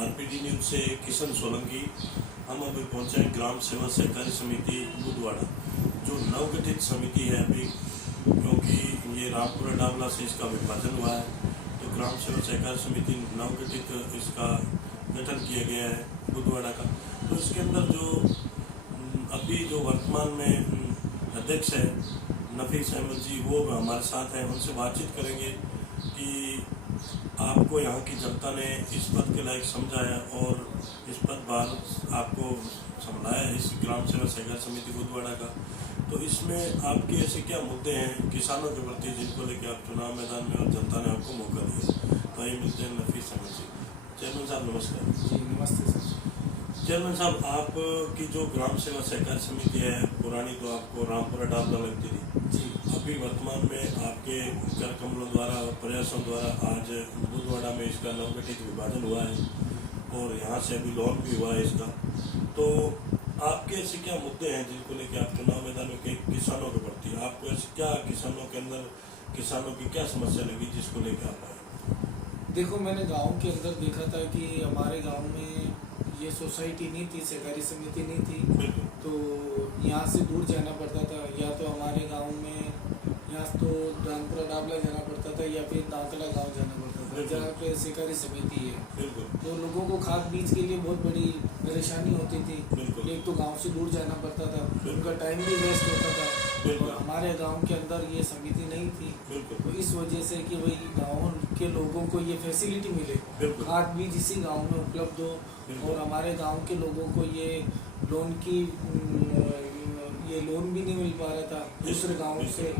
RPD news से किशन सोलंकी। हम अभी पहुंचे ग्राम सेवा सहकारी समिति बुधवाड़ा, जो नवगठित समिति है अभी, क्योंकि ये रामपुरा डाबला से इसका विभाजन हुआ है। तो ग्राम सेवा सहकारी समिति नवगठित इसका गठन किया गया है बुधवाड़ा का। तो इसके अंदर जो अभी जो वर्तमान में अध्यक्ष है नफीस अहमद जी, वो हमारे साथ हैं। उनसे बातचीत करेंगे कि आपको यहाँ की जनता ने इस पद के लायक समझा है और इस पद बार आपको संभाला है इस ग्राम सेवा सहकारी समिति बुधवाड़ा का। तो इसमें आपके ऐसे क्या मुद्दे हैं किसानों के प्रति जिनको लेकर आप चुनाव मैदान में और जनता ने आपको मौका दिया? तो आइए मिलते हैं नफीस अहमद जी। चेयरमैन साहब नमस्कार। जी नमस्ते सर। चेयरमैन साहब, आपकी जो ग्राम सेवा सहकारी समिति है पुरानी, तो आपको रामपुरा डाबला लगती थी जी। अभी वर्तमान में आपके कर कमलों द्वारा और प्रयासों द्वारा आज बुधवाड़ा में इसका नवगठित विभाजन हुआ है और यहाँ से अभी लॉन्च भी हुआ है इसका। तो आपके ऐसे क्या मुद्दे हैं जिनको लेकर आप चुनाव मैदान में किसानों के प्रति आपको ऐसे क्या किसानों के अंदर किसानों की क्या समस्या लगी जिसको लेकर आप आए? देखो, मैंने गांव के अंदर देखा था कि हमारे गांव में ये सोसाइटी नहीं थी, सहकारी समिति नहीं थी। तो यहाँ से दूर जाना पड़ता था, या तो हमारे गांव में यहाँ तो रामपुरा डाबला जाना पड़ता था या फिर दांतला गांव जाना पड़ता था जहाँ पे सहकारी समिति है। तो लोगों को खाद बीज के लिए बहुत बड़ी परेशानी होती थी। एक तो गांव से दूर जाना पड़ता था, उनका टाइम भी वेस्ट होता था। और हमारे गांव के अंदर ये समिति नहीं थी, तो इस वजह से कि भाई गाँव के लोगों को ये फैसिलिटी मिले, खाद बीज इसी गाँव में उपलब्ध हो, और हमारे गांव के लोगों को ये लोन भी नहीं मिल पा रहा था दूसरे गाँव से।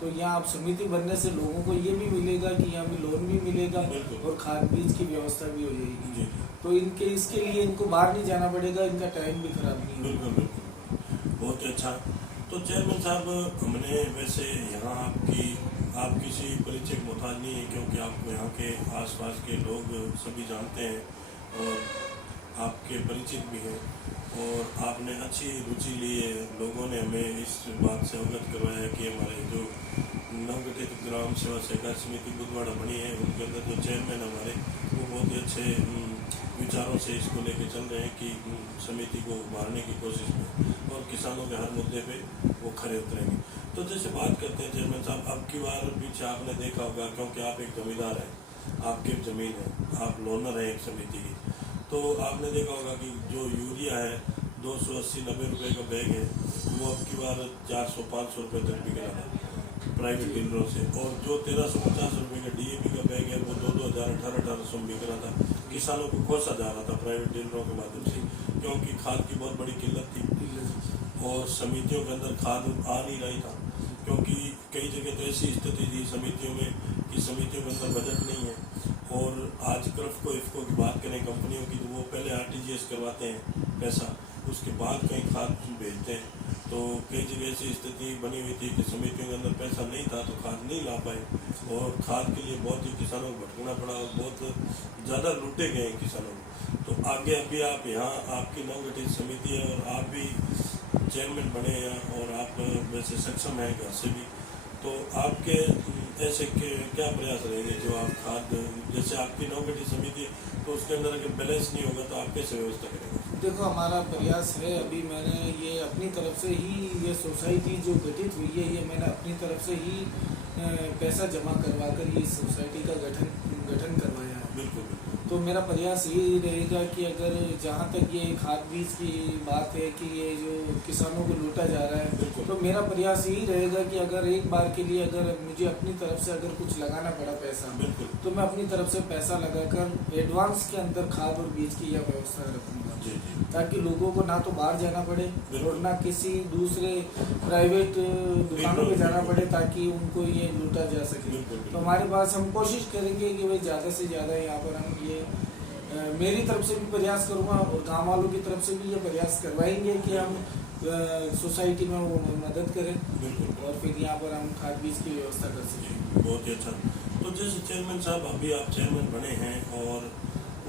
तो यहाँ अब समिति बनने से लोगों को ये भी मिलेगा कि यहाँ भी लोन भी मिलेगा और खाद बीज की व्यवस्था भी हो जाएगी। तो इसके लिए इनको बाहर नहीं जाना पड़ेगा, इनका टाइम भी खराब नहीं होगा। बहुत अच्छा। तो चेयरमैन साहब, हमने वैसे यहाँ आप किसी परिचय के मोहताज नहीं है, क्योंकि आपको यहाँ के आसपास के लोग सभी जानते हैं और आपके परिचित भी हैं और आपने अच्छी रुचि ली है। लोगों ने हमें इस बात से अवगत करवाया है कि हमारे जो नवगठित ग्राम सेवा सहकारी समिति बुधवाड़ा बनी है, उनके अंदर जो चेयरमैन हमारे वो बहुत ही अच्छे विचारों से इसको लेके चल रहे हैं कि समिति को उभारने की कोशिश में और किसानों के हर मुद्दे पे वो खड़े उतरेंगे। तो जैसे बात करते हैं चेयरमैन साहब, अब की बार पीछे आपने देखा होगा, क्योंकि आप एक जमींदार हैं, आपकी ज़मीन है, आप लोनर हैं एक समिति की, तो आपने देखा होगा कि जो यूरिया है 280-90 रुपये का बैग है, वो अब की बार 400-500 रुपये तक बिक रहा था प्राइवेट डीलरों से, और जो 1350 रुपये का DAP का बैग है वो 2,000 1800 बिक रहा था। किसानों को खोसा जा रहा था प्राइवेट डीलरों के माध्यम से, क्योंकि खाद की बहुत बड़ी किल्लत थी और समितियों के अंदर खाद आ नहीं रही था, क्योंकि कई जगह तो ऐसी स्थिति थी समितियों में कि समितियों के अंदर बजट नहीं है। और आज क्रफ्ट इफको की बात करें कंपनियों की, तो वो पहले RTGS करवाते हैं पैसा, उसके बाद कहीं खाद भेजते हैं। तो कई जगह ऐसी स्थिति बनी हुई थी कि समितियों के अंदर पैसा नहीं था तो खाद नहीं ला पाए और खाद के लिए बहुत ही किसानों को भटकना पड़ा और बहुत ज़्यादा लूटे गए किसानों को। तो आगे अभी आप यहाँ आपकी नवगठित समिति है और आप भी चेयरमैन बने हैं और आप वैसे सक्षम हैं घर से भी, तो आपके ऐसे क्या प्रयास रहेंगे जो आप खाद, जैसे आपकी नवगठित समिति है तो उसके अंदर अगर बैलेंस नहीं होगा तो आप कैसे व्यवस्था करेंगे? देखो, हमारा प्रयास है, अभी मैंने ये अपनी तरफ से ही ये सोसाइटी जो गठित हुई है, ये मैंने अपनी तरफ से ही पैसा जमा करवा कर ये सोसाइटी का गठन करवाया है। बिल्कुल। तो मेरा प्रयास यही रहेगा कि अगर जहाँ तक ये खाद बीज की बात है कि ये जो किसानों को लूटा जा रहा है, तो मेरा प्रयास यही रहेगा कि अगर एक बार के लिए अगर मुझे अपनी तरफ से अगर कुछ लगाना पड़ा पैसा, तो मैं अपनी तरफ से पैसा लगाकर एडवांस के अंदर खाद और बीज की यह व्यवस्था रखूँगा, ताकि लोगों को ना तो बाहर जाना पड़े और ना किसी दूसरे प्राइवेट दुकानों पे जाना पड़े, ताकि उनको ये लूटा जा सके। तो हमारे पास हम कोशिश करेंगे कि भाई ज़्यादा से ज़्यादा यहाँ पर हम ये मेरी तरफ से भी प्रयास करूँगा और गाँव वालों की तरफ से भी ये प्रयास करवाएंगे कि हम सोसाइटी में वो मदद करें और फिर यहाँ पर हम खाद बीज की व्यवस्था कर सकें। बहुत ही अच्छा। तो जैसे चेयरमैन साहब, अभी आप चेयरमैन बने हैं और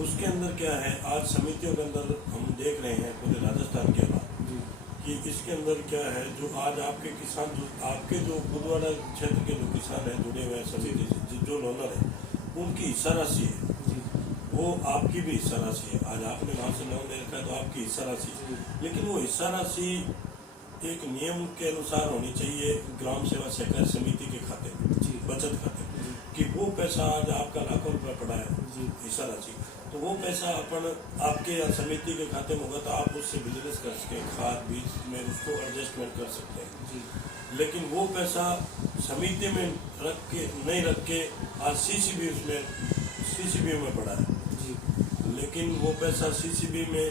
उसके अंदर क्या है, आज समितियों के अंदर हम देख रहे हैं पूरे राजस्थान के बाद कि इसके अंदर क्या है, जो आज आपके किसान आपके जो बुधवाड़ा क्षेत्र के जो किसान हैं जुड़े हुए हैं समिति से, जो लोनर है उनकी हिस्सा राशि है वो आपकी भी हिस्सा राशि है। आज आपने वहाँ से लोन ले रखा है तो आपकी हिस्सा राशि, लेकिन वो हिस्सा राशि एक नियम के अनुसार होनी चाहिए ग्राम सेवा सहकारी समिति के खाते में, बचत खाते में, कि वो पैसा आज आपका लाखों रुपया पड़ा है हिस्सा राशि, तो वो पैसा अपन आपके या समिति के खाते में होगा तो आप उससे बिजनेस कर सके, खाद बीज में उसको एडजस्टमेंट कर सकते हैं। लेकिन वो पैसा समिति में रख के नहीं रख के आज सीसीबी में पड़ा है। लेकिन वो पैसा सीसीबी में,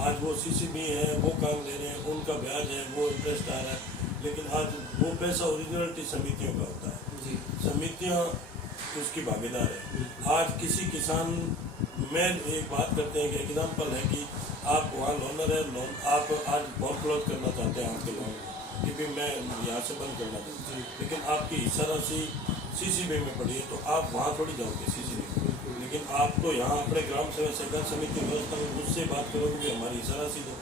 आज वो सीसीबी है, वो काम ले रहे हैं, उनका ब्याज है, वो इंटरेस्ट आ रहा है, लेकिन आज वो पैसा ओरिजिनलिटी समितियों का होता है। समितियां उसकी भागीदार है। आज किसी किसान में एक बात करते हैं कि एग्जाम्पल है कि आप वहाँ लोनर है, लोन आप आज फॉर्म क्लोज करना चाहते हैं आपके लोन कि भी मैं यहाँ से बंद करना चाहता हूँ, लेकिन आपकी हिस्सा राशि सीसीबी में पड़ी है तो आप वहाँ थोड़ी जाओगे सीसीबी में, लेकिन आप तो यहाँ अपने ग्राम सेवा सहकारी समिति व्यवस्था में उससे बात करोगे कि हमारी हिस्सा राशि दो,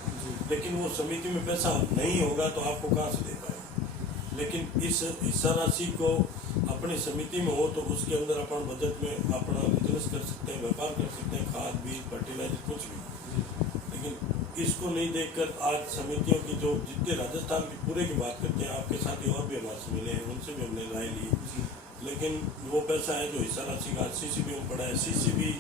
लेकिन वो समिति में पैसा नहीं होगा तो आपको कहाँ से दे पाएगा। लेकिन इस हिस्सा राशि को अपनी समिति में हो तो उसके अंदर अपन बजट में अपना बिजनेस कर सकते हैं, व्यापार कर सकते हैं, खाद बीज फर्टिलाइजर कुछ भी। लेकिन इसको नहीं देखकर आज समितियों की जो जितने राजस्थान की पूरे की बात करते हैं, आपके साथी और भी हमारे से मिले हैं, उनसे भी हमने राय ली, लेकिन वो पैसा है जो हिस्सा राशि का सीसीबी में पड़ा है, सीसीबी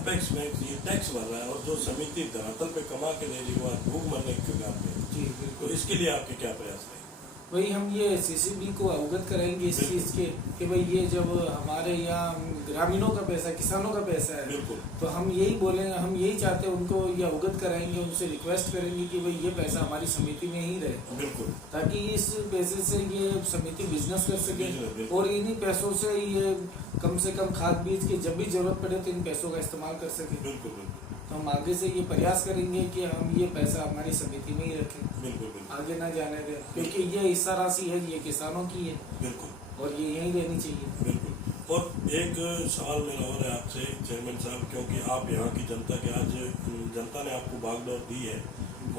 अपेक्स बैंक ये टैक्स भर रहा है, और जो समिति धरातल पे कमा के दे रही है वो भूख मरने के कगार पे। तो इसके लिए आपके क्या प्रयास रहे? वही हम ये सीसीबी को अवगत कराएंगे इस चीज़ के कि भाई ये जब हमारे यहाँ ग्रामीणों का पैसा, किसानों का पैसा है, तो हम यही बोलेंगे, हम यही चाहते हैं उनको ये अवगत कराएंगे, उनसे रिक्वेस्ट करेंगे कि भाई ये पैसा हमारी समिति में ही रहे, ताकि इस पैसे से ये समिति बिजनेस कर सके और इन्हीं पैसों से ये कम से कम खाद बीज की जब भी जरूरत पड़े तो इन पैसों का इस्तेमाल कर सके। तो हम आगे से ये प्रयास करेंगे कि हम ये पैसा हमारी समिति में ही रखें, आगे ना जाने दें, क्योंकि ये हिस्सा राशि है, ये किसानों की है और ये यहीं रहनी चाहिए। और एक सवाल मेरा और है आपसे चेयरमैन साहब, क्योंकि आप यहाँ की जनता के, आज जनता ने आपको बागडोर दी है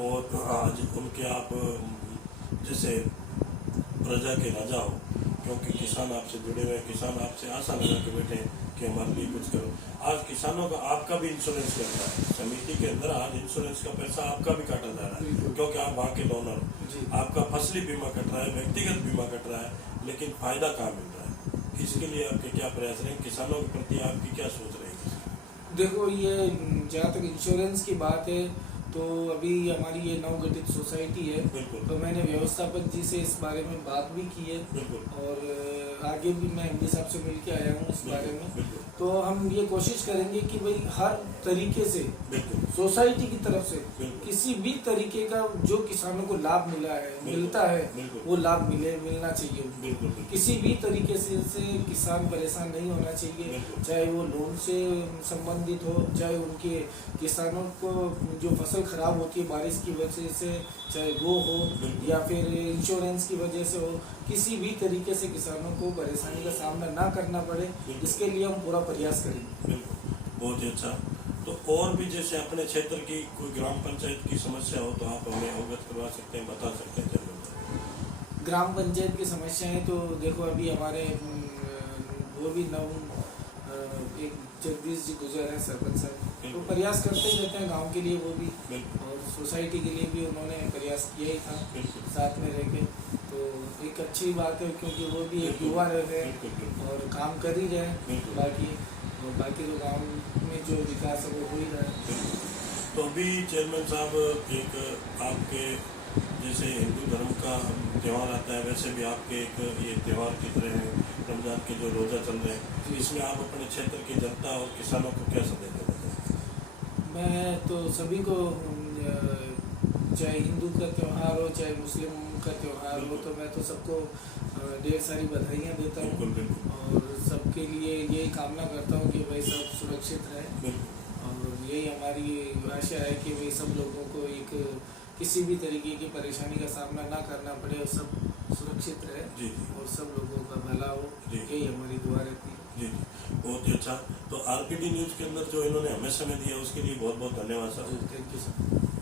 और आज उनके आप जैसे प्रजा के राजा हो, क्योंकि किसान आपसे जुड़े हुए हैं, किसान आपसे आशा लगा के बैठे हैं कि हमारे लिए कुछ करो। आज किसानों का आपका भी इंश्योरेंस करता है समिति के अंदर, आज इंश्योरेंस का पैसा आपका भी काटा जा रहा है क्योंकि आप वहाँ के लोनर हो, आपका फसली बीमा कट रहा है, व्यक्तिगत बीमा कट रहा है, लेकिन फायदा कहाँ मिल रहा है? इसके लिए आपके क्या प्रयास रहे, किसानों के प्रति आपकी क्या सोच रहेगी? देखो, ये जहाँ तक इंश्योरेंस की बात है तो अभी हमारी ये नवगठित सोसाइटी है, तो मैंने व्यवस्थापक जी से इस बारे में बात भी की है और आगे भी मैं एमडी साहब से मिल के आया हूँ इस बारे में। तो हम ये कोशिश करेंगे कि भाई हर तरीके से सोसाइटी की तरफ से किसी भी तरीके का जो किसानों को लाभ मिलता है वो लाभ मिलना चाहिए। किसी भी तरीके से किसान परेशान नहीं होना चाहिए, चाहे वो लोन से संबंधित हो, चाहे उनके किसानों को जो फसल खराब होती है बारिश की वजह से, चाहे वो हो या फिर इंश्योरेंस की वजह से हो, किसी भी तरीके से किसानों को परेशानी का सामना ना करना पड़े, इसके लिए हम पूरा प्रयास करेंगे। बहुत ही अच्छा। तो और भी जैसे अपने क्षेत्र की कोई ग्राम पंचायत की समस्या हो तो आप हमें अवगत करवा सकते हैं, बता सकते हैं? ग्राम पंचायत की समस्याएं तो देखो, अभी हमारे वो भी एक जगदीश जी गुजर है सरपंच साहब, तो प्रयास करते ही रहते हैं गांव के लिए, वो भी और सोसाइटी के लिए भी उन्होंने प्रयास किया ही था साथ में रह के। तो एक अच्छी बात है क्योंकि वो भी एक युवा रहे और काम कर ही रहे, बाकी तो गांव में जो विकास है वो हो ही रहा है। तो अभी चेयरमैन साहब, एक आपके जैसे हिंदू धर्म का त्यौहार आता है, वैसे भी आपके एक ये त्यौहार की तरह है रमजान के जो रोज़ा चल रहे हैं, इसमें आप अपने क्षेत्र की जनता और किसानों को क्या संदेश देते हैं? मैं तो सभी को, चाहे हिंदू का त्यौहार हो चाहे मुस्लिम का त्यौहार हो, तो मैं तो सबको ढेर सारी बधाइयाँ देता हूँ और सबके लिए यही कामना करता हूँ कि भाई सब सुरक्षित रहे और यही हमारी आशा है कि भाई सब लोगों को एक किसी भी तरीके की परेशानी का सामना ना करना पड़े और सब सुरक्षित रहे और सब लोगों का भला हो, यही हमारी दुआ रहती है। जी, बहुत ही अच्छा। तो आरपीडी न्यूज़ के अंदर जो इन्होंने हमें समय दिया उसके लिए बहुत बहुत धन्यवाद सर। Thank you sir.